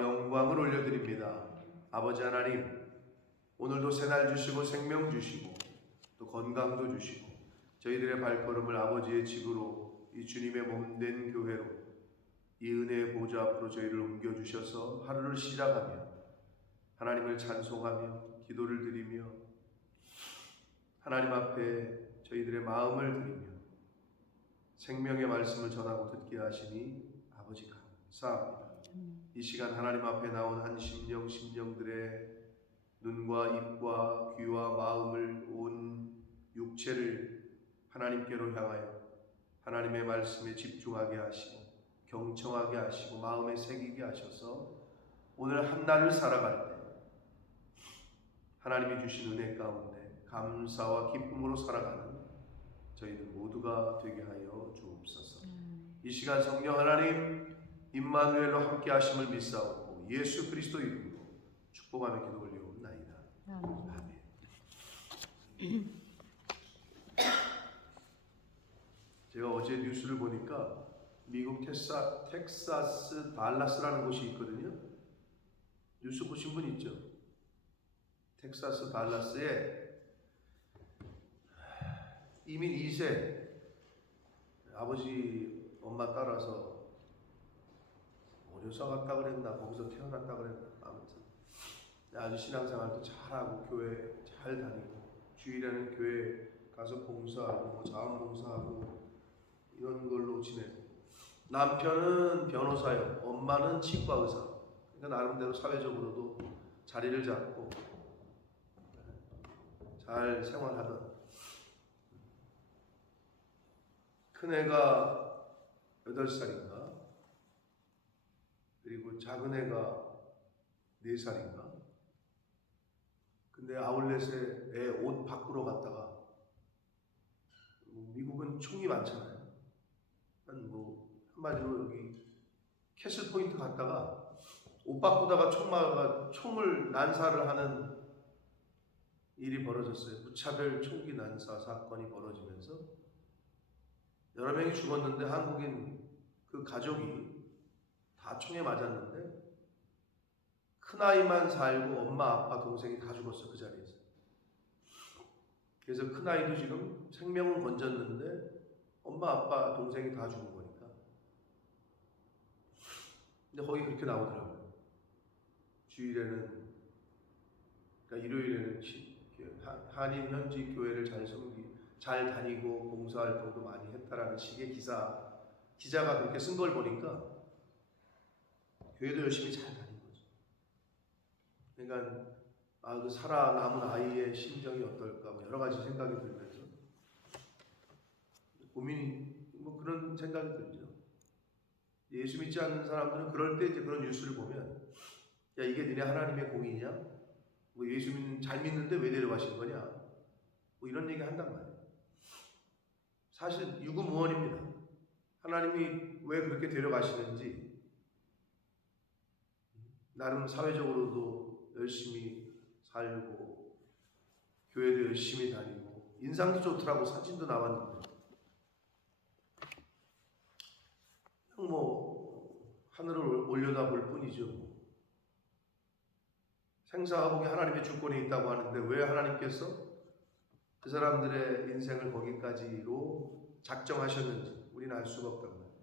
영광을 올려드립니다. 아버지 하나님, 오늘도 새날 주시고 생명 주시고 또 건강도 주시고 저희들의 발걸음을 아버지의 집으로 이 주님의 몸된 교회로 이 은혜의 보좌 앞으로 저희를 옮겨주셔서 하루를 시작하며 하나님을 찬송하며 기도를 드리며 하나님 앞에 저희들의 마음을 드리며 생명의 말씀을 전하고 듣게 하시니 아버지 감사합니다. 이 시간 하나님 앞에 나온 한 심령들의 눈과 입과 귀와 마음을 온 육체를 하나님께로 향하여 하나님의 말씀에 집중하게 하시고 경청하게 하시고 마음에 새기게 하셔서 오늘 한날을 살아갈 때 하나님이 주신 은혜 가운데 감사와 기쁨으로 살아가는 저희들 모두가 되게 하여 주옵소서. 이 시간 성령 하나님 임마누엘로 함께 하심을 믿사오고 예수 그리스도 이름으로 축복하며 기도 올리옵나이다. 아멘. 제가 어제 뉴스를 보니까 미국 텍사스 달라스라는 곳이 있거든요. 뉴스 보신 분 있죠? 텍사스 달라스에 이민 2세 아버지 엄마 따라서 어려서 갔다 그랬나 거기서 태어났다 그랬나 아무튼 아주 신앙생활도 잘하고 교회 잘 다니고 주일에는 교회 가서 봉사하고 뭐 자원봉사하고 이런 걸로 지내고 남편은 변호사요 엄마는 치과의사 그러니까 나름대로 사회적으로도 자리를 잡고 잘 생활하던 큰애가 8살인가 그리고 작은애가 4살인가 근데 아울렛에 애 옷 바꾸러 갔다가 미국은 총이 많잖아요. 한마디로 여기 캐슬 포인트 갔다가 옷 바꾸다가 총을 난사를 하는 일이 벌어졌어요. 무차별 총기 난사 사건이 벌어지면서 여러 명이 죽었는데 한국인 그 가족이 다 총에 맞았는데 큰아이만 살고 엄마, 아빠, 동생이 다 죽었어 그 자리에서. 그래서 큰아이도 지금 생명은 건졌는데 엄마, 아빠, 동생이 다 죽은 거니까. 근데 거기 그렇게 나오더라고요. 주일에는 그러니까 일요일에는 한인 현지 교회를 잘 다니고 봉사활동도 많이 했다라는 식의 기자가 그렇게 쓴 걸 보니까 교회도 열심히 잘 다닌 거죠. 그러니까 그 살아남은 아이의 심정이 어떨까 뭐 여러 가지 생각이 들면서 고민이 그런 생각이 들죠. 예수 믿지 않는 사람들은 그럴 때 이제 그런 뉴스를 보면 야 이게 너네 하나님의 공이냐? 뭐 예수 잘 믿는데 왜 데려가신 거냐? 뭐 이런 얘기 한단 말이에요. 사실 유구무원입니다. 하나님이 왜 그렇게 데려가시는지 나름 사회적으로도 열심히 살고 교회도 열심히 다니고 인상도 좋더라고 사진도 나왔는데 하늘을 올려다볼 뿐이죠. 생사화복이 하나님의 주권에 있다고 하는데 왜 하나님께서 그 사람들의 인생을 거기까지로 작정하셨는지 우리는 알 수가 없다고 합니다.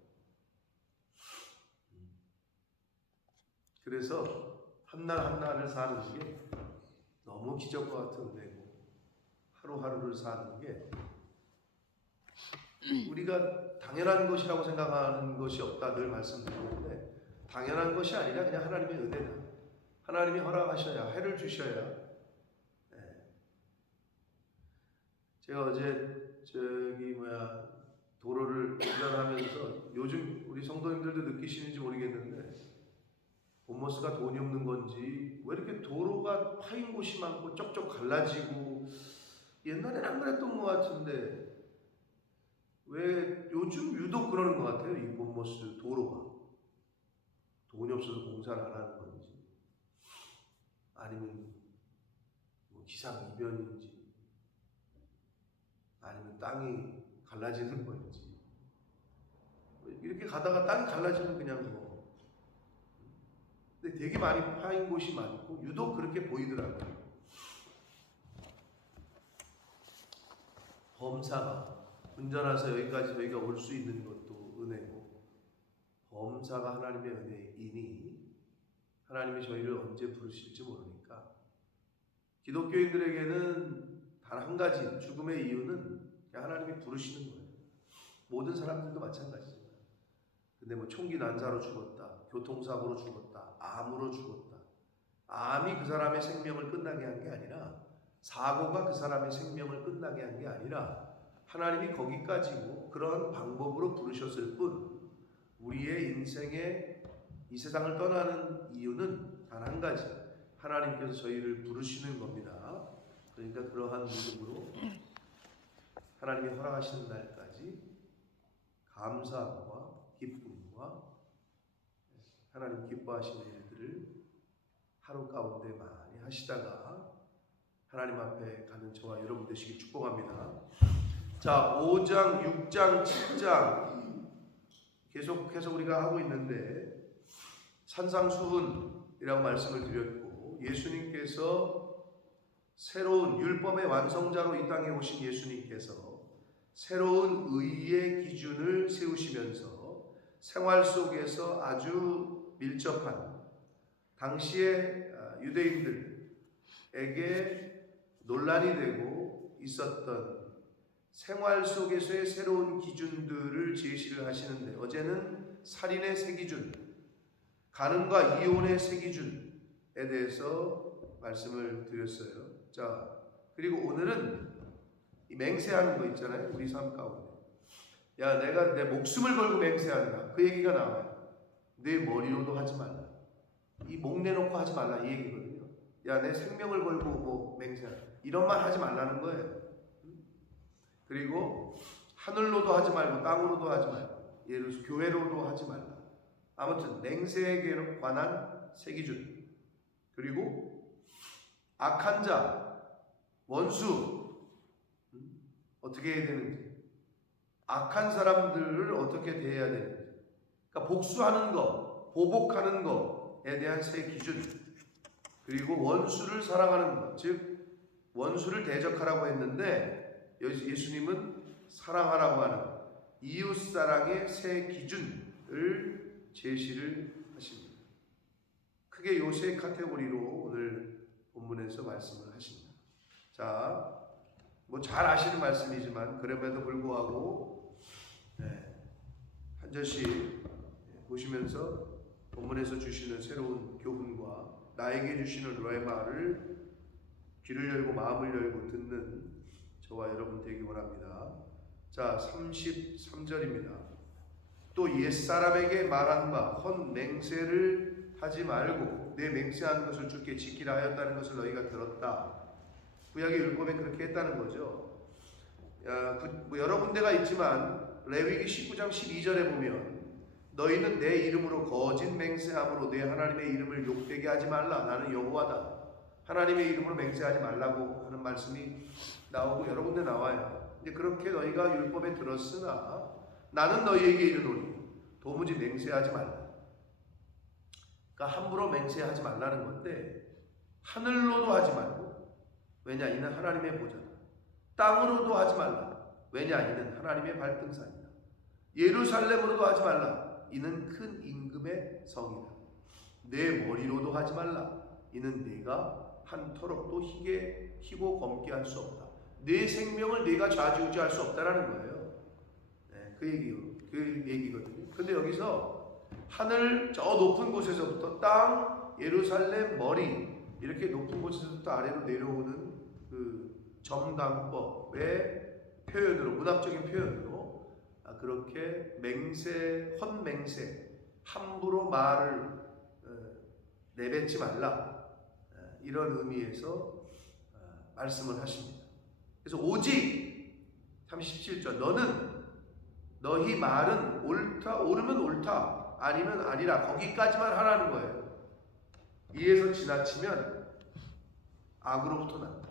그래서 한날한날을 사는 게 너무 기적과 같은 은혜고 하루하루를 사는 게 우리가 당연한 것이라고 생각하는 것이 없다 늘 말씀드리는데 당연한 것이 아니라 그냥 하나님의 은혜다. 하나님이 허락하셔야 해를 주셔야 제가 어제 도로를 운전하면서 요즘 우리 성도님들도 느끼시는지 모르겠는데 본모스가 돈이 없는 건지 왜 이렇게 도로가 파인 곳이 많고 쩍쩍 갈라지고 옛날에는 안 그랬던 것 같은데 왜 요즘 유독 그러는 것 같아요. 이 본모스 도로가 돈이 없어서 공사를 안 하는 건지 아니면 기상이변인지 아니면 땅이 갈라지는 건지 이렇게 가다가 땅이 갈라지면 그냥 근데 되게 많이 파인 곳이 많고 유독 그렇게 보이더라고요. 범사가 운전해서 여기까지 저희가 올 수 있는 것도 은혜고, 범사가 하나님의 은혜이니 하나님이 저희를 언제 부르실지 모르니까 기독교인들에게는 단 한 가지 죽음의 이유는 그냥 하나님이 부르시는 거예요. 모든 사람들도 마찬가지지만. 근데 뭐 총기 난사로 죽었다, 교통사고로 죽었다, 암으로 죽었다. 암이 그 사람의 생명을 끝나게 한 게 아니라, 사고가 그 사람의 생명을 끝나게 한 게 아니라 하나님이 거기까지고 그런 방법으로 부르셨을 뿐, 우리의 인생에 이 세상을 떠나는 이유는 단 한 가지, 하나님께서 저희를 부르시는 겁니다. 그러니까 그러한 믿음으로 하나님이 허락하시는 날까지 감사함과 기쁨과 하나님 기뻐하시는 일들을 하루 가운데 많이 하시다가 하나님 앞에 가는 저와 여러분 되시길 축복합니다. 자, 5장, 6장, 7장 계속해서 우리가 하고 있는데, 산상수훈이라고 말씀을 드렸고, 예수님께서 새로운 율법의 완성자로 이 땅에 오신 예수님께서 새로운 의의 기준을 세우시면서 생활 속에서 아주 밀접한, 당시의 유대인들에게 논란이 되고 있었던 생활 속에서의 새로운 기준들을 제시를 하시는데, 어제는 살인의 세 기준, 간음과 이혼의 세 기준에 대해서 말씀을 드렸어요. 자, 그리고 오늘은 이 맹세하는 거 있잖아요. 우리 삶 가운데. 야, 내가 내 목숨을 걸고 맹세한다. 그 얘기가 나와요. 내 머리로도 하지 말라. 이 목 내놓고 하지 말라, 이 얘기거든요. 야, 내 생명을 걸고 뭐 맹세한다. 이런 말 하지 말라는 거예요. 그리고 하늘로도 하지 말고 땅으로도 하지 말고, 예를 들어서 교회로도 하지 말라. 아무튼 맹세에 관한 세 기준. 그리고 악한 자, 원수 어떻게 해야 되는지, 악한 사람들을 어떻게 대해야 되는지, 그러니까 복수하는 거, 보복하는 거에 대한 세 기준. 그리고 원수를 사랑하는 것, 즉 원수를 대적하라고 했는데 예수님은 사랑하라고 하는 이웃사랑의 세 기준을 제시를 하십니다. 크게 요 세 카테고리로 오늘 본문에서 말씀을 하십니다. 자, 뭐 잘 아시는 말씀이지만 그럼에도 불구하고 한 절씩 보시면서 본문에서 주시는 새로운 교훈과 나에게 주시는 레마를 귀를 열고 마음을 열고 듣는 저와 여러분 되기 원합니다. 자, 33절입니다. 또 옛사람에게 말한 바 헛 맹세를 하지 말고 내 맹세한 것을 주께 지키라 하였다는 것을 너희가 들었다. 구약의 율법에 그렇게 했다는 거죠. 뭐 여러 군데가 있지만 레위기 19장 12절에 보면 너희는 내 이름으로 거짓 맹세함으로 내 하나님의 이름을 욕되게 하지 말라. 나는 여호와다. 하나님의 이름으로 맹세하지 말라고 하는 말씀이 나오고 여러 군데 나와요. 근데 그렇게 너희가 율법에 들었으나 나는 너희에게 이르노니 도무지 맹세하지 말라. 그러니까 함부로 맹세하지 말라는 건데, 하늘로도 하지 말고, 왜냐 이는 하나님의 보좌다. 땅으로도 하지 말라. 왜냐 이는 하나님의 발등산이다. 예루살렘으로도 하지 말라. 이는 큰 임금의 성이다. 내 머리로도 하지 말라. 이는 네가 한토록도 희고 검게 할 수 없다. 내 생명을 네가 좌지우지할 수 없다라는 거예요. 그 얘기거든요. 근데 여기서 하늘 저 높은 곳에서부터 땅, 예루살렘, 머리, 이렇게 높은 곳에서부터 아래로 내려오는 그 점강법의 표현으로, 문학적인 표현으로 그렇게 맹세, 헛맹세, 함부로 말을 내뱉지 말라, 이런 의미에서 말씀을 하십니다. 그래서 오직 37절 너희 말은 옳으면 옳다, 아니면 아니라, 거기까지만 하라는 거예요. 이에서 지나치면 악으로부터 난다.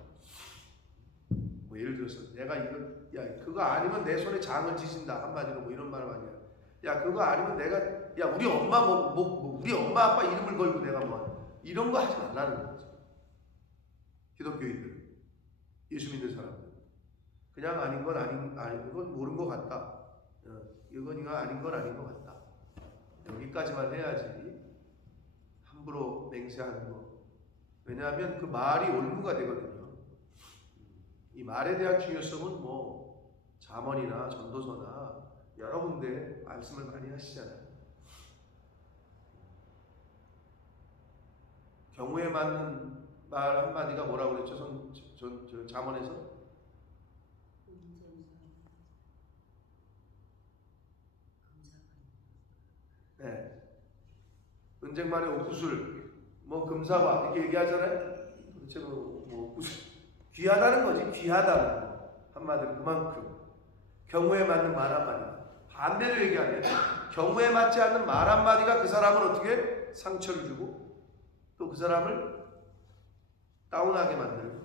뭐 예를 들어서 내가 그거 아니면 내 손에 장을 지신다, 한마디로 뭐 이런 말 아니야. 야, 그거 아니면 내가, 야, 우리 엄마 우리 엄마 아빠 이름을 걸고 내가 이런 거 하지 말라는 거죠. 기독교인들, 예수 믿는 사람들, 그냥 아닌 건 아닌 건 모르는 것 같다. 이건 이거 아닌 건 아닌 것 같다. 여기까지만 해야지 함부로 맹세하는 거. 왜냐하면 그 말이 올무가 되거든요. 이 말에 대한 중요성은 뭐 잠언이나 전도서나 여러 군데 말씀을 많이 하시잖아요. 경우에 맞는 말 한마디가 뭐라고 그랬죠? 잠언에서? 네. 은쟁반에 옥구슬, 뭐 금사과 이렇게 얘기하잖아요. 도대체 뭐 옥구슬 귀하다는 거지. 귀하다는 거 한마디로 그만큼 경우에 맞는 말 한마디. 반대로 얘기하면 경우에 맞지 않는 말 한마디가 그 사람을 어떻게 상처를 주고 또 그 사람을 다운하게 만들고.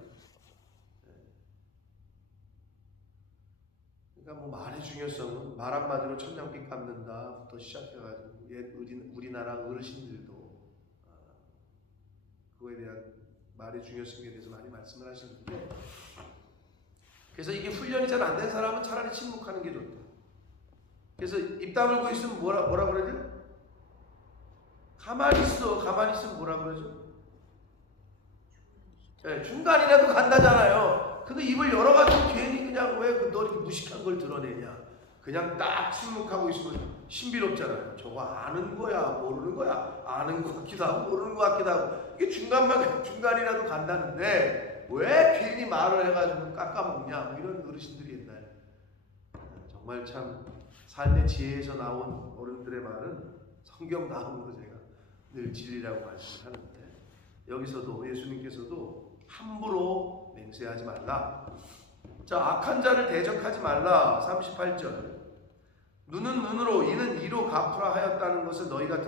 그러니까 뭐 말의 중요성은 말 한마디로 천냥빛 갚는다부터 시작해가지고 우리나라 어르신들도 그거에 대한 말의 중요성에 대해서 많이 말씀을 하시는데, 그래서 이게 훈련이 잘 안 된 사람은 차라리 침묵하는 게 좋다. 그래서 입 다물고 있으면 뭐라 그러지? 가만히 있으면 뭐라 그러죠? 네, 중간이라도 간다잖아요. 근데 입을 열어가지고 괜히 그냥 왜 너 이렇게 무식한 걸 드러내냐? 그냥 딱 침묵하고 있으면 신비롭잖아요. 저거 아는 거야, 모르는 거야? 아는 것 같기도 하고, 모르는 것 같기도 하고. 이게 중간이라도 간다는데, 왜 괜히 말을 해가지고 깎아먹냐? 뭐 이런 어르신들이 옛날에. 정말 참, 삶의 지혜에서 나온 어른들의 말은 성경 나온 거 제가 늘 진리라고 말씀을 하는데, 여기서도 예수님께서도 함부로 맹세하지 말라. 자, 악한 자를 대적하지 말라. 38절. 눈은 눈으로 이는 이로 갚으라 하였다는 것을 너희가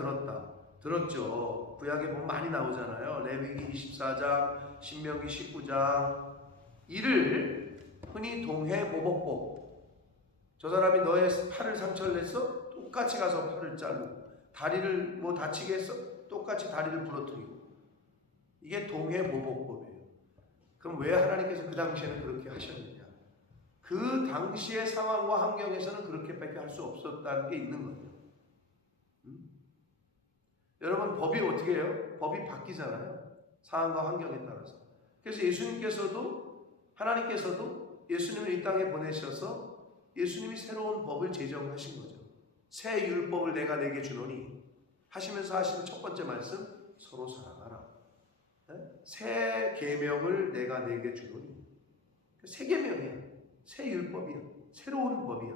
들었죠. 구약에 보면 많이 나오잖아요. 레위기 24장, 신명기 19장. 이를 흔히 동해보복법. 저 사람이 너의 팔을 상처를 냈어? 똑같이 가서 팔을 자르고, 다리를 뭐 다치게 했어? 똑같이 다리를 부러뜨리고. 이게 동해보복법이에요. 그럼 왜 하나님께서 그 당시에는 그렇게 하셨느냐? 그 당시의 상황과 환경에서는 그렇게밖에 할 수 없었다는 게 있는 거예요. 여러분, 법이 어떻게 해요? 법이 바뀌잖아요. 상황과 환경에 따라서. 그래서 하나님께서도 예수님을 이 땅에 보내셔서 예수님이 새로운 법을 제정하신 거죠. 새 율법을 내가 내게 주노니 하시면서 하시는 첫 번째 말씀, 서로 사랑하라. 새 계명을 내가 내게 주노니. 새 계명이야. 새 율법이야. 새로운 법이야.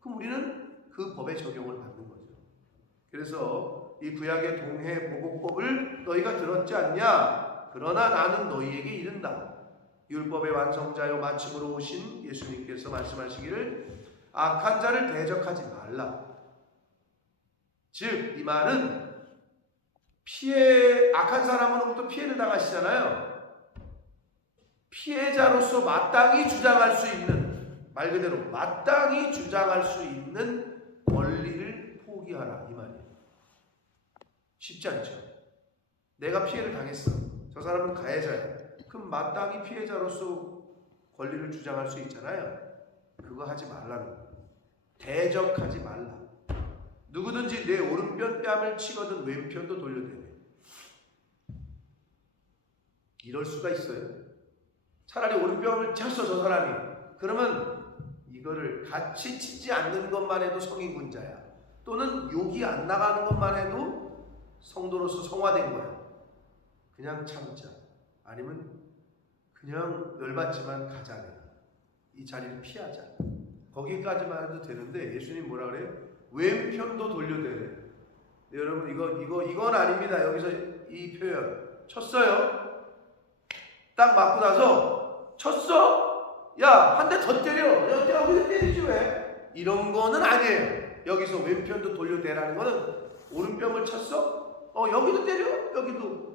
그럼 우리는 그 법의 적용을 받는 거죠. 그래서 이 구약의 동해보복법을 너희가 들었지 않냐? 그러나 나는 너희에게 이른다. 율법의 완성자요 마침으로 오신 예수님께서 말씀하시기를 악한 자를 대적하지 말라. 즉, 이 말은 악한 사람으로부터 피해를 당하시잖아요. 피해자로서 마땅히 주장할 수 있는, 말 그대로 마땅히 주장할 수 있는 권리를 포기하라, 이 말이에요. 쉽지 않죠. 내가 피해를 당했어. 저 사람은 가해자야. 그럼 마땅히 피해자로서 권리를 주장할 수 있잖아요. 그거 하지 말라는 거예요. 대적하지 말라. 누구든지 내 오른편 뺨을 치거든 왼편도 돌려대네. 이럴 수가 있어요. 차라리 오른편을 쳤어, 저 사람이. 그러면 이거를 같이 치지 않는 것만 해도 성인군자야. 또는 욕이 안 나가는 것만 해도 성도로서 성화된 거야. 그냥 참자. 아니면 그냥 열받지만 가자. 이 자리를 피하자. 거기까지만 해도 되는데 예수님 뭐라 그래요? 왼편도 돌려대래. 여러분, 이건 아닙니다. 여기서 이 표현. 쳤어요. 딱 맞고 나서 쳤어? 야, 한 대 더 때려. 야, 여기서 때리지 왜? 이런 거는 아니에요. 여기서 왼편도 돌려대라는 거는 오른편을 쳤어? 여기도 때려? 여기도.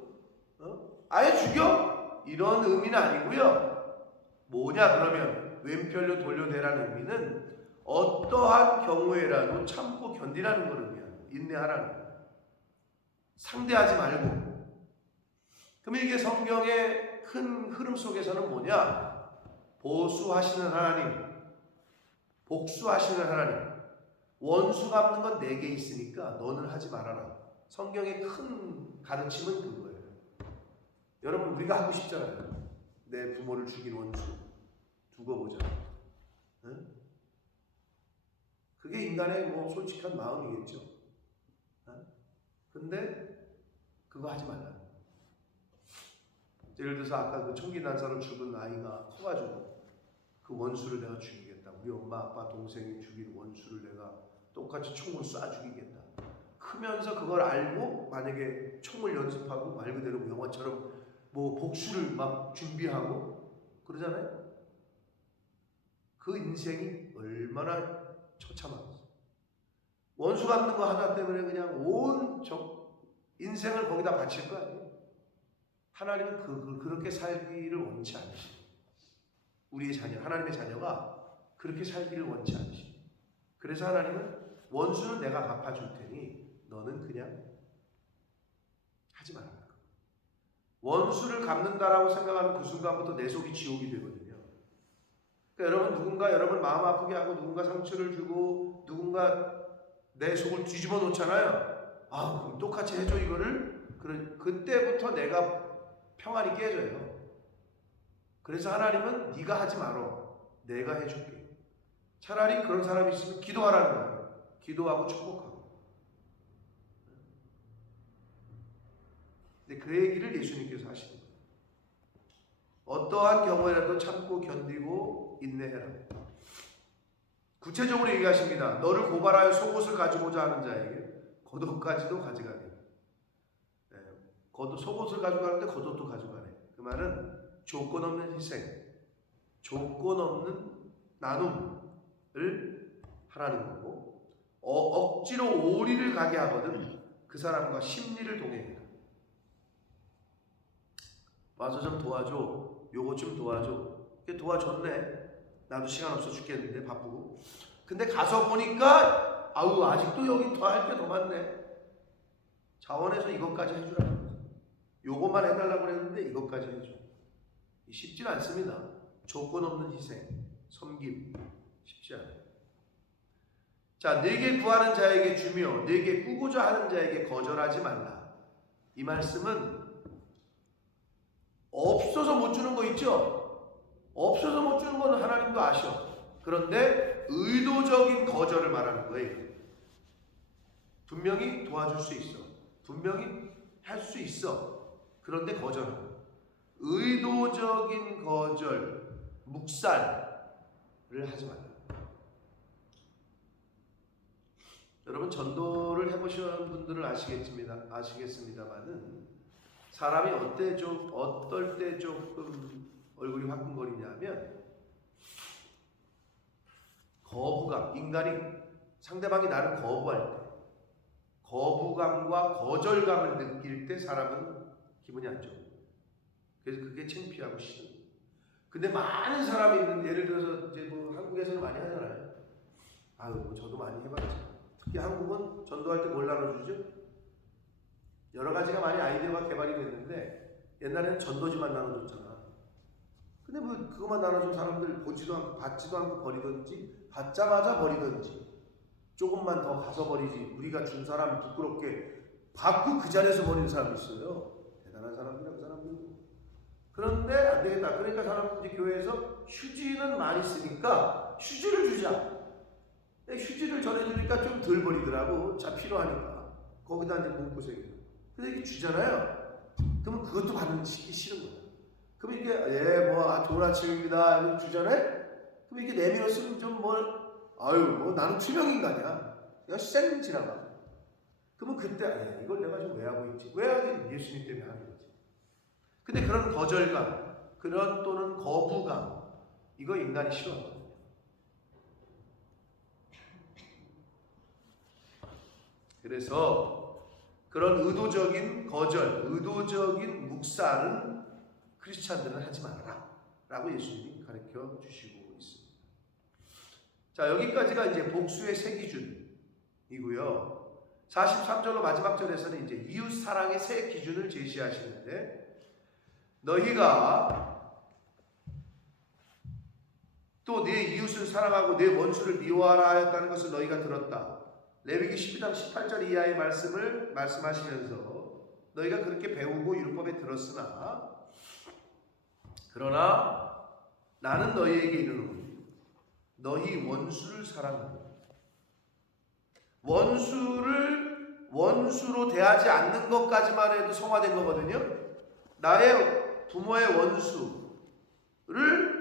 아예 죽여? 이런 의미는 아니고요. 뭐냐 그러면 왼편로 돌려대라는 의미는 어떠한 경우에라도 참고 견디라는 걸 의미합니다. 인내하라는 거예요. 상대하지 말고 그럼 이게 성경의 큰 흐름 속에서는 뭐냐? 보수하시는 하나님, 복수하시는 하나님, 원수 갚는 건 내게 있으니까 너는 하지 말아라. 성경의 큰 가르침은 그거예요. 여러분, 우리가 하고 싶잖아요. 내 부모를 죽인 원수 두고 보자. 응? 그게 인간의 뭐 솔직한 마음이겠죠. 응? 근데 그거 하지 말라. 예를 들어서 아까 그 청기난사로 죽은 아이가 커가지고 그 원수를 내가 죽이겠다. 우리 엄마 아빠 동생이 죽인 원수를 내가 똑같이 총을 쏴 죽이겠다. 크면서 그걸 알고 만약에 총을 연습하고 말 그대로 영화처럼 뭐 복수를 막 준비하고 그러잖아요. 그 인생이 얼마나 처참하겠어요. 원수 갚는 거 하나 때문에 그냥 온 인생을 거기다 바칠 거 아니에요. 하나님은 그렇게 살기를 원치 않으시고 우리의 자녀, 하나님의 자녀가 그렇게 살기를 원치 않으시고 그래서 하나님은 원수는 내가 갚아줄 테니 너는 그냥 하지 말라. 원수를 갚는다라고 생각하는 그 순간부터 내 속이 지옥이 되거든요. 그러니까 여러분, 누군가 여러분 마음 아프게 하고 누군가 상처를 주고 누군가 내 속을 뒤집어 놓잖아요. 아, 그럼 똑같이 해줘 이거를. 그때부터 내가 평안이 깨져요. 그래서 하나님은 네가 하지 말어. 내가 해줄게. 차라리 그런 사람이 있으면 기도하라는 거예요. 기도하고 축복하고. 근데 그 얘기를 예수님께서 하시는 거예요. 어떠한 경우에라도 참고 견디고 인내해라. 구체적으로 얘기하십니다. 너를 고발하여 속옷을 가지고자 하는 자에게 겉옷까지도 가져가네. 네. 속옷을 가져가는데 겉옷도 가져가네. 그 말은 조건 없는 희생, 조건 없는 나눔을 하라는 거고, 억지로 오리를 가게 하거든 그 사람과 심리를 동행해라. 와서 좀 도와줘. 요거 좀 도와줘. 도와줬네. 나도 시간 없어 죽겠는데 바쁘고. 근데 가서 보니까 아직도 여기 더 할 게 더 많네. 자원에서 이것까지 해주라는 거죠. 요것만 해달라고 그랬는데 이것까지 해줘. 쉽진 않습니다. 조건 없는 희생, 섬김 쉽지 않아요. 자, 내게 구하는 자에게 주며 내게 꾸고자 하는 자에게 거절하지 말라. 이 말씀은 없어서 못 주는 거 있죠? 없어서 못 주는 건 하나님도 아셔. 그런데 의도적인 거절을 말하는 거예요. 분명히 도와줄 수 있어. 분명히 할 수 있어. 그런데 거절하는. 의도적인 거절, 묵살을 하지 말라. 여러분, 전도를 해보신 분들은 아시겠습니다만은 사람이 어떨 때 조금 얼굴이 화끈거리냐면 거부감, 인간이 상대방이 나를 거부할 때, 거부감과 거절감을 느낄 때 사람은 기분이 안 좋아요. 그래서 그게 창피하고 싫어요. 근데 많은 사람이 있는데, 예를 들어서 이제 뭐 한국에서는 많이 하잖아요. 뭐 저도 많이 해봤죠. 특히 한국은 전도할 때 뭘 나눠주죠? 여러 가지가 많이 아이디어가 개발이 됐는데 옛날에는 전도지만 나눠줬잖아. 근데 뭐 그것만 나눠준 사람들 보지도 않고 받지도 않고 버리든지 받자마자 버리든지 조금만 더 가서 버리지. 우리가 준 사람 부끄럽게 받고 그 자리에서 버리는 사람이 있어요. 대단한 사람들이야, 그 사람들. 그런데 안 되겠다. 그러니까 사람들이 교회에서 휴지는 많이 쓰니까 휴지를 주자. 휴지를 전해주니까 좀 덜 버리더라고. 자, 필요하니까. 거기다 이제 문구색이. 근데 이게 주잖아요. 그러면 그것도 받기 싫은 거예요. 그럼 이게 좋은 아침입니다. 이렇게 주잖아요. 그럼 이게 내밀었으면 좀 나는 투명 인간이야. 내가 쌩 지나가. 그러면 그때 이걸 내가 좀 왜 하고 있지? 왜 하긴 예수님 때문에 하는 거지. 근데 그런 거절감, 그런 또는 거부감, 이거 인간이 싫어하거든요. 그래서 그런 의도적인 거절, 의도적인 묵살은 크리스찬들은 하지 말아라 라고 예수님이 가르쳐 주시고 있습니다. 자, 여기까지가 이제 복수의 세 기준이고요. 43절로 마지막 절에서는 이제 이웃 사랑의 세 기준을 제시하시는데 너희가 또 네 이웃을 사랑하고 네 원수를 미워하라 하였다는 것을 너희가 들었다. 레위기 12장 18절 이하의 말씀을 말씀하시면서 너희가 그렇게 배우고 율법에 들었으나 그러나 나는 너희에게 이르노니 너희 원수를 사랑하라. 원수를 원수로 대하지 않는 것까지만 해도 성화된 거거든요. 나의 부모의 원수를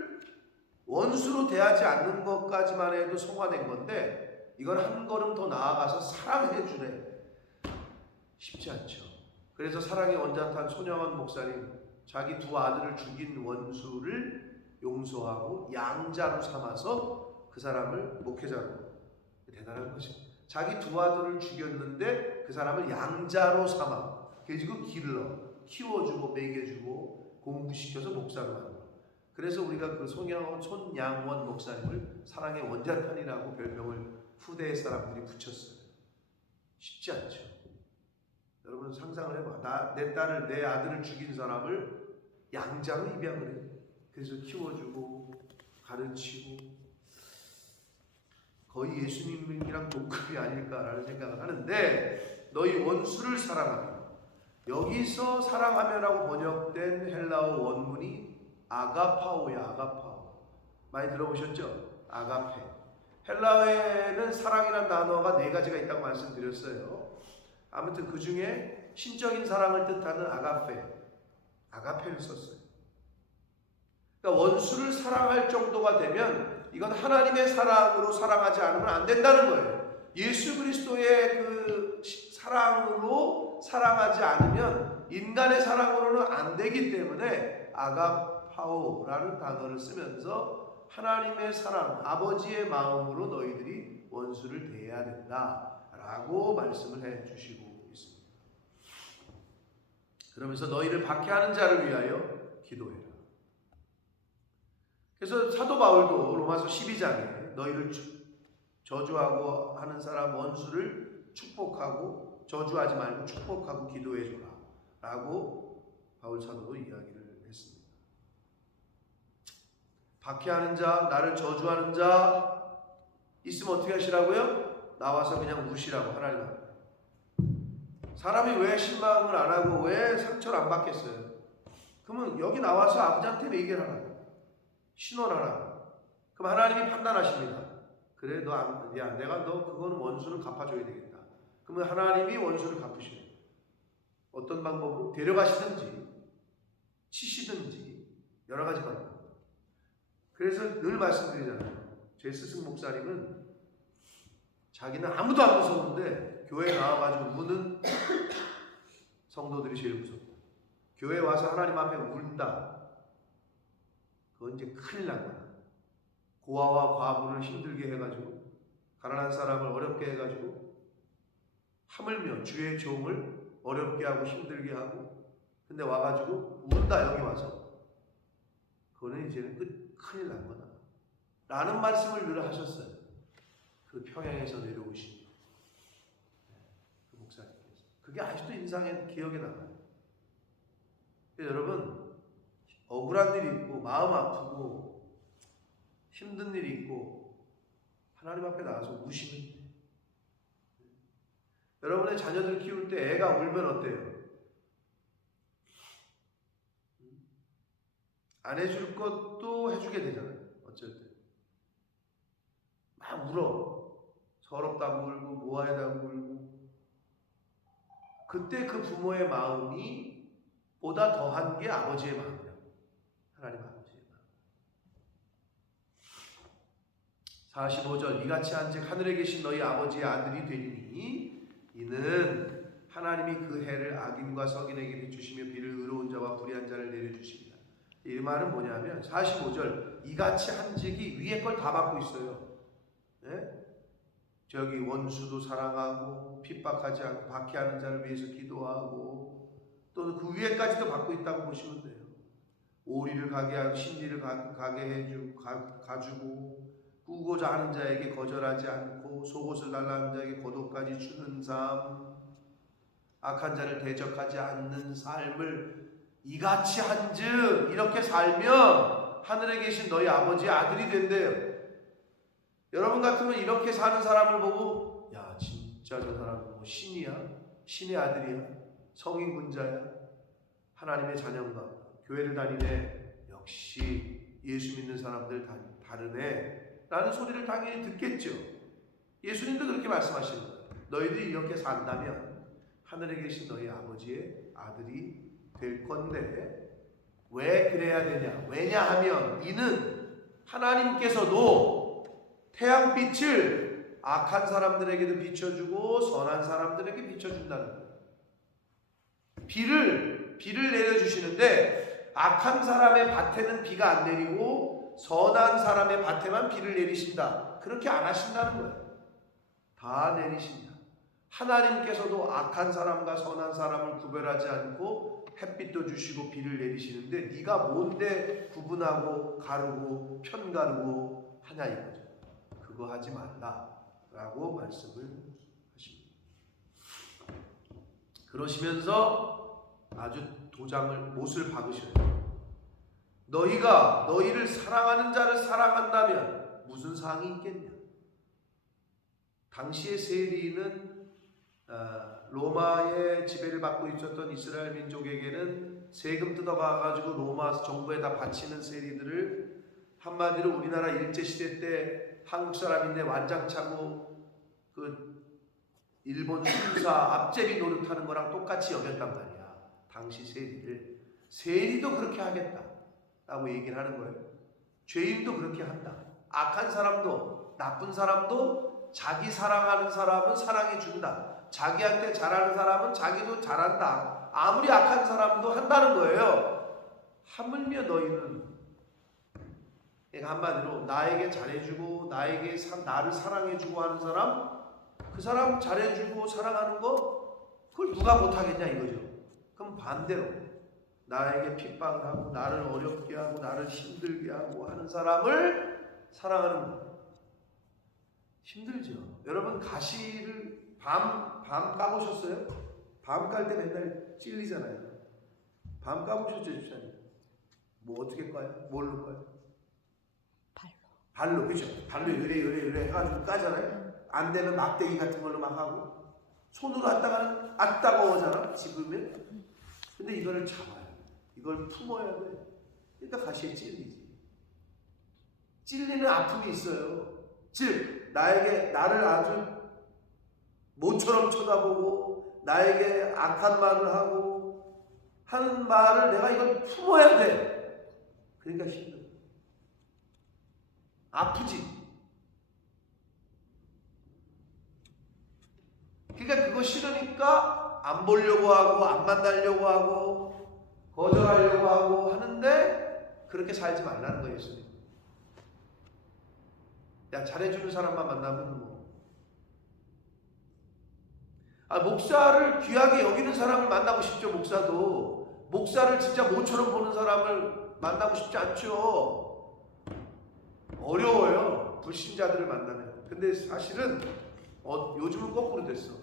원수로 대하지 않는 것까지만 해도 성화된 건데 이건 한 걸음 더 나아가서 사랑해 주래. 쉽지 않죠. 그래서 사랑의 원자탄 손영원 목사님 자기 두 아들을 죽인 원수를 용서하고 양자로 삼아서 그 사람을 목회자로, 대단한 것입니다. 자기 두 아들을 죽였는데 그 사람을 양자로 삼아 그리고 길러 키워주고 먹여주고 공부시켜서 목사로 만들어. 그래서 우리가 그 손양원 목사님을 사랑의 원자탄이라고 별명을 후대의 사람들이 붙였어요. 쉽지 않죠. 여러분 상상을 해봐. 내 딸을, 내 아들을 죽인 사람을 양자로 입양을 해. 그래서 키워주고 가르치고 거의 예수님이랑 동급이 아닐까라는 생각을 하는데 너희 원수를 사랑하며, 여기서 사랑하며라고 번역된 헬라어 원문이 아가파오야. 아가파오 많이 들어보셨죠? 아가페. 헬라어에는 사랑이라는 단어가 4가지가 있다고 말씀드렸어요. 아무튼 그 중에 신적인 사랑을 뜻하는 아가페를 썼어요. 그러니까 원수를 사랑할 정도가 되면 이건 하나님의 사랑으로 사랑하지 않으면 안 된다는 거예요. 예수 그리스도의 그 사랑으로 사랑하지 않으면 인간의 사랑으로는 안 되기 때문에 아가파오라는 단어를 쓰면서 하나님의 사랑, 아버지의 마음으로 너희들이 원수를 대해야 된다라고 말씀을 해주시고 있습니다. 그러면서 너희를 박해하는 자를 위하여 기도해라. 그래서 사도 바울도 로마서 12장에 너희를 저주하고 하는 사람 원수를 축복하고 저주하지 말고 축복하고 기도해줘라 라고 바울 사도도 이야기를 했습니다. 박해하는 자, 나를 저주하는 자 있으면 어떻게 하시라고요? 나와서 그냥 우시라고. 하나님 앞에. 사람이 왜 실망을 안 하고 왜 상처를 안 받겠어요? 그러면 여기 나와서 아버지한테 얘기를 하라. 신원하라. 그럼 하나님이 판단하십니다. 그래, 내가 너 그거는 원수는 갚아줘야 되겠다. 그러면 하나님이 원수를 갚으셔요. 어떤 방법으로? 데려가시든지 치시든지 여러 가지 방법. 그래서 늘 말씀드리잖아요. 제 스승 목사님은 자기는 아무도 안 무서운데 교회에 나와가지고 우는 성도들이 제일 무섭다. 교회에 와서 하나님 앞에 울다. 그건 이제 큰일 난 거야. 고아와 과부를 힘들게 해가지고 가난한 사람을 어렵게 해가지고 하물며 주의 종을 어렵게 하고 힘들게 하고 근데 와가지고 운다 여기 와서 그거는 이제는 큰일 난 거다 라는 말씀을 늘 하셨어요. 그 평양에서 내려오신 그 목사님께서. 그게 아직도 인상에 기억에 남아요. 여러분 억울한 일이 있고 마음 아프고 힘든 일이 있고 하나님 앞에 나와서 우시면 돼요. 여러분의 자녀들 키울 때 애가 울면 어때요? 안 해줄 것도 해주게 되잖아요. 어쩔 때 막 울어. 서럽다고 울고 모아야다고 울고. 그때 그 부모의 마음이 보다 더한 게 아버지의 마음이에요. 하나님 아버지의 마음. 45절 이같이 한즉 하늘에 계신 너희 아버지의 아들이 되리니 이는 하나님이 그 해를 악인과 석인에게 비추시며 비를 의로운 자와 불의한 자를 내려주십니다. 이 말은 뭐냐면 45절 이같이 한즉이 위에 걸 다 받고 있어요. 네? 저기 원수도 사랑하고 핍박하지 않고 박해하는 자를 위해서 기도하고 또 그 위에까지도 받고 있다고 보시면 돼요. 오리를 가게 하고 심리를 가게 가주고 꾸고자 하는 자에게 거절하지 않고 속옷을 달라는 자에게 겉옷까지 주는 삶, 악한 자를 대적하지 않는 삶을 이같이 한즉 이렇게 살면 하늘에 계신 너희 아버지의 아들이 된대요. 여러분 같으면 이렇게 사는 사람을 보고 야 진짜 저 사람은 뭐 신이야? 신의 아들이야? 성인 군자야? 하나님의 자녀인가? 교회를 다니네. 역시 예수 믿는 사람들 다르네 라는 소리를 당연히 듣겠죠. 예수님도 그렇게 말씀하시는 거예요. 너희들이 이렇게 산다면 하늘에 계신 너희 아버지의 아들이 될 건데 왜 그래야 되냐? 왜냐하면 이는 하나님께서도 태양빛을 악한 사람들에게도 비춰주고 선한 사람들에게 비춰준다는 거예요. 비를 내려주시는데 악한 사람의 밭에는 비가 안 내리고 선한 사람의 밭에만 비를 내리신다. 그렇게 안 하신다는 거예요. 다 내리신다. 하나님께서도 악한 사람과 선한 사람을 구별하지 않고 햇빛도 주시고 비를 내리시는데 네가 뭔데 구분하고 가르고 편가르고 하냐 이거죠. 그거 하지 말라라고 말씀을 하십니다. 그러시면서 아주 못을 박으셔요. 너희가 너희를 사랑하는 자를 사랑한다면 무슨 상이 있겠냐? 당시의 세리는 로마의 지배를 받고 있었던 이스라엘 민족에게는 세금 뜯어가가지고 로마 정부에다 바치는 세리들을 한마디로 우리나라 일제시대 때 한국 사람인데 완장차고 그 일본 순사 앞제비 노릇하는 거랑 똑같이 여겼단 말이야. 당시 세리도 그렇게 하겠다라고 얘기를 하는 거예요. 죄인도 그렇게 한다. 악한 사람도 나쁜 사람도 자기 사랑하는 사람은 사랑해 준다. 자기한테 잘하는 사람은 자기도 잘한다. 아무리 악한 사람도 한다는 거예요. 하물며 너희는, 그러니까 한마디로 나에게 잘해주고 나를 사랑해주고 하는 사람, 그 사람 잘해주고 사랑하는 거 그걸 누가 못하겠냐 이거죠. 그럼 반대로 나에게 핍박을 하고 나를 어렵게 하고 나를 힘들게 하고 하는 사람을 사랑하는 거 힘들죠. 여러분 가시를 밤 까보셨어요? 밤 깔 때 맨날 찔리잖아요. 밤 까보셨죠, 집사님? 뭐 어떻게 까요? 뭘로 까요? 발로, 그죠? 발로 요래 해가지고 까잖아요. 안 되면 막대기 같은 걸로 막 하고 손으로 하다가는 안 따가워잖아, 집으면. 근데 이거를 잡아요. 이걸 품어야 돼. 그러니까 가시에 찔리지. 찔리는 아픔이 있어요. 즉 나를 아주 모처럼 쳐다보고 나에게 악한 말을 하고 하는 말을 내가 이걸 품어야 돼. 그러니까 힘들어. 아프지. 그러니까 그거 싫으니까 안 보려고 하고 안 만나려고 하고 거절하려고 하고 하는데 그렇게 살지 말라는 거예요. 예수님. 야, 잘해주는 사람만 만나면 뭐. 목사를 귀하게 여기는 사람을 만나고 싶죠. 목사를 진짜 모처럼 보는 사람을 만나고 싶지 않죠. 어려워요. 불신자들을 만나면. 근데 사실은 요즘은 거꾸로 됐어.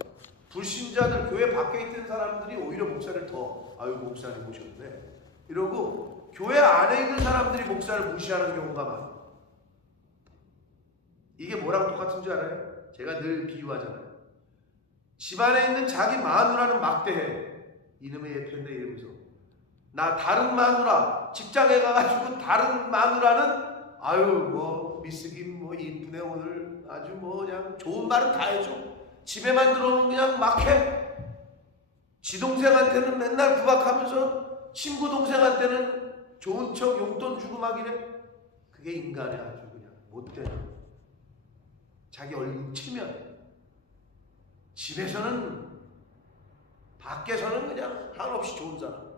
불신자들 교회 밖에 있는 사람들이 오히려 목사를 더 목사님 오셨네 이러고 교회 안에 있는 사람들이 목사를 무시하는 경우가 많아. 이게 뭐랑 똑같은 줄 알아요? 제가 늘 비유하잖아요. 집안에 있는 자기 마누라는 막대해. 이놈의 예편데 이러면서 나 다른 마누라 직장에 가가지고 다른 마누라는 뭐 미스김 뭐 이쁘네 오늘 아주 뭐 그냥 좋은 말은 다 해줘. 집에만 들어오면 그냥 막해. 지 동생한테는 맨날 구박하면서 친구 동생한테는 좋은 척 용돈 주고 막 이래. 그게 인간의 아주 그냥 못되는. 자기 얼굴 치면 집에서는 밖에서는 그냥 한없이 좋은 사람.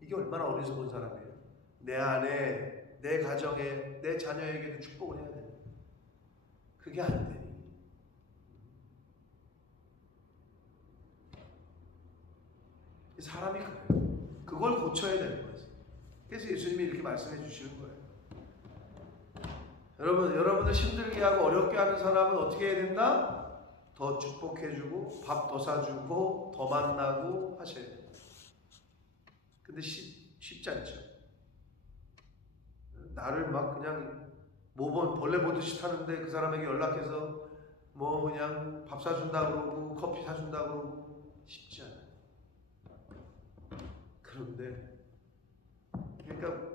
이게 얼마나 어리석은 사람이에요. 내 안에 내 가정에 내 자녀에게도 축복을 해야 돼요. 그게 안 돼. 사람이 그래요. 그걸 고쳐야 되는 거지. 그래서 예수님이 이렇게 말씀해 주시는 거예요. 여러분들 힘들게 하고 어렵게 하는 사람은 어떻게 해야 된다? 더 축복해주고 밥 더 사주고 더 만나고 하셔야 돼요. 근데 쉽지 않죠. 나를 막 그냥 모범 벌레 보듯이 타는데 그 사람에게 연락해서 뭐 그냥 밥 사준다 그러고 커피 사준다 그러고 쉽지 않아요. 그런데 그러니까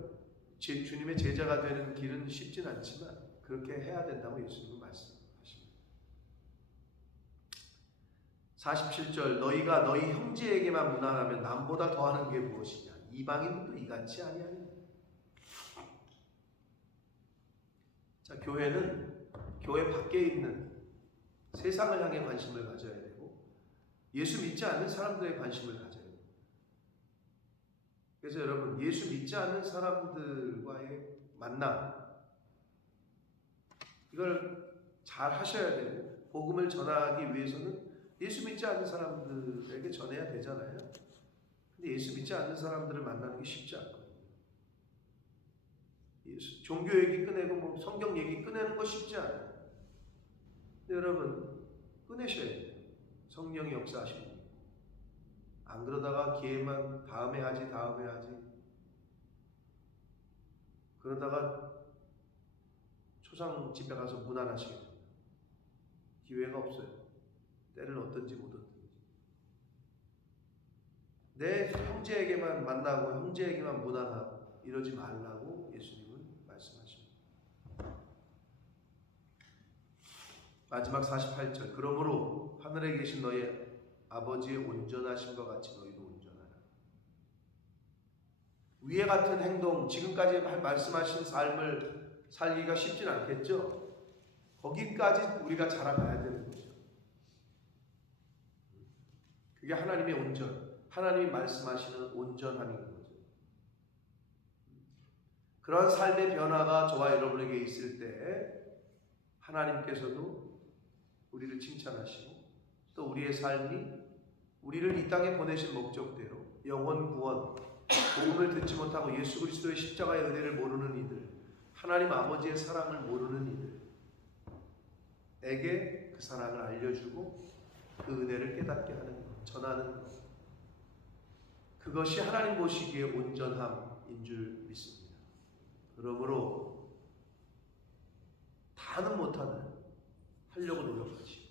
주님의 제자가 되는 길은 쉽진 않지만 그렇게 해야 된다고 예수님은 말씀하십니다. 47절 너희가 너희 형제에게만 무난하면 남보다 더하는 게 무엇이냐 이방인도 이같이 아니하느냐. 자, 교회는 교회 밖에 있는 세상을 향해 관심을 가져야 되고 예수 믿지 않는 사람들의 관심을 가져야 돼요. 그래서 여러분 예수 믿지 않는 사람들과의 만남 이걸 잘 하셔야 되고 복음을 전하기 위해서는 예수 믿지 않는 사람들에게 전해야 되잖아요. 근데 예수 믿지 않는 사람들을 만나는 게 쉽지 않거든요. 종교 얘기 꺼내고 뭐 성경 얘기 꺼내는 거 쉽지 않아요. 근데 여러분 꺼내셔야 돼요. 성령이 역사하십니다. 안 그러다가 기회만 다음에 하지 그러다가 초상 집에 가서 무난하시게 됩니다. 기회가 없어요. 때를 얻든지 못 얻든지. 내 형제에게만 만나고 형제에게만 무난하고 이러지 말라고 예수님은 말씀하십니다. 마지막 48절 그러므로 하늘에 계신 너희 아버지의 온전하심과 같이 너희도 온전하라. 위에 같은 행동 지금까지 말씀하신 삶을 살기가 쉽진 않겠죠. 거기까지 우리가 자라가야 되는 거죠. 그게 하나님의 온전, 하나님이 말씀하시는 온전함인 거죠. 그런 삶의 변화가 저와 여러분에게 있을 때 하나님께서도 우리를 칭찬하시고 또 우리의 삶이 우리를 이 땅에 보내신 목적대로 영혼 구원, 복음을 듣지 못하고 예수 그리스도의 십자가의 은혜를 모르는 이들, 하나님 아버지의 사랑을 모르는 이들에게 그 사랑을 알려주고 그 은혜를 깨닫게 하는 것, 전하는 것, 그것이 하나님 보시기에 온전함인 줄 믿습니다. 그러므로 다는 못하는 하려고 노력하시고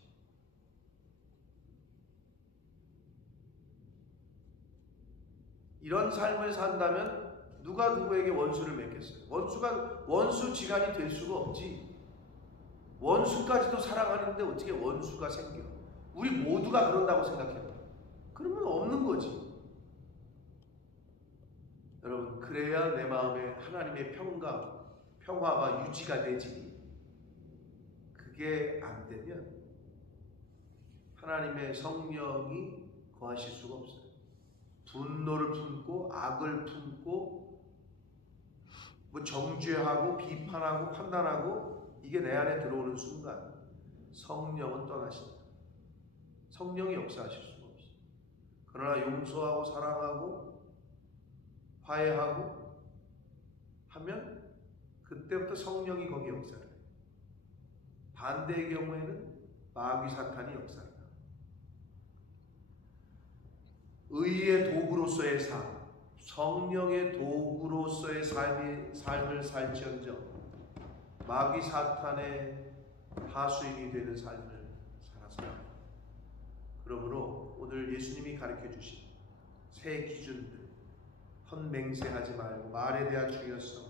이런 삶을 산다면 누가 누구에게 원수를 맺겠어요? 원수지간이 될 수가 없지. 원수까지도 사랑하는데 어떻게 원수가 생겨? 우리 모두가 그런다고 생각해봐. 그러면 없는 거지. 여러분 그래야 내 마음에 하나님의 평화가 유지가 되지. 그게 안 되면 하나님의 성령이 거하실 수가 없어요. 분노를 품고 악을 품고 뭐 정죄하고 비판하고 판단하고 이게 내 안에 들어오는 순간 성령은 떠나신다. 성령이 역사하실 수가 없어요. 그러나 용서하고 사랑하고 화해하고 하면 그때부터 성령이 거기 역사를 해요. 반대의 경우에는 마귀 사탄이 역사를 해요. 의의 도구로서의 삶, 성령의 도구로서의 삶을 살지언정 마귀 사탄의 하수인이 되는 삶을 살아서요. 그러므로 오늘 예수님이 가르쳐 주신 새 기준들, 헛맹세하지 말고 말에 대한 중요성,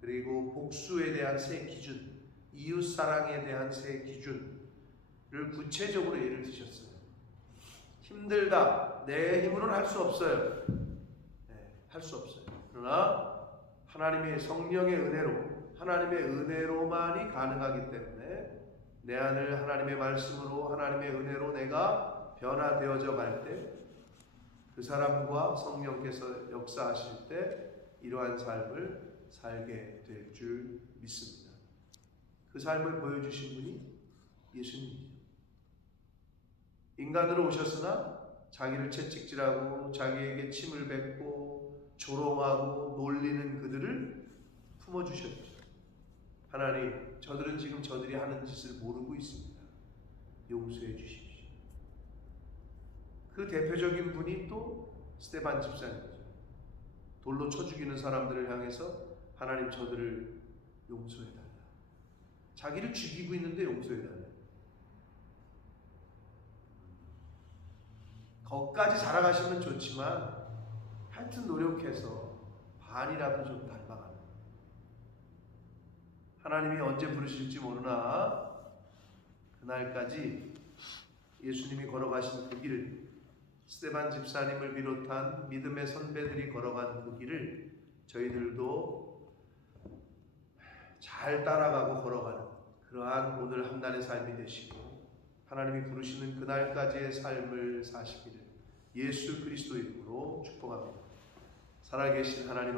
그리고 복수에 대한 새 기준, 이웃사랑에 대한 새 기준을 구체적으로 예를 드셨어요. 힘들다. 내 힘으로는 할 수 없어요. 할 수 없어요. 그러나 하나님의 성령의 하나님의 은혜로만이 가능하기 때문에 내 안을 하나님의 말씀으로 하나님의 은혜로 내가 변화되어져 갈 때 그 사람과 성령께서 역사하실 때 이러한 삶을 살게 될 줄 믿습니다. 그 삶을 보여주신 분이 예수님이죠. 인간으로 오셨으나 자기를 채찍질하고 자기에게 침을 뱉고 조롱하고 놀리는 그들을 품어주셨죠. 하나님, 저들은 지금 저들이 하는 짓을 모르고 있습니다. 용서해 주십시오. 그 대표적인 분이 또 스데반 집사님이죠. 돌로 쳐 죽이는 사람들을 향해서 하나님 저들을 용서해달라. 자기를 죽이고 있는데 용서해달라. 거기까지 자라가시면 좋지만 하여튼 노력해서 반이라도 좀 닮아가는. 하나님이 언제 부르실지 모르나 그날까지 예수님이 걸어가신 그 길을, 스데반 집사님을 비롯한 믿음의 선배들이 걸어간 그 길을 저희들도 잘 따라가고 걸어가는 그러한 오늘 한 날의 삶이 되시고 하나님이 부르시는 그날까지의 삶을 사시기를 예수 그리스도 이름으로 축복합니다. 살아계신 하나님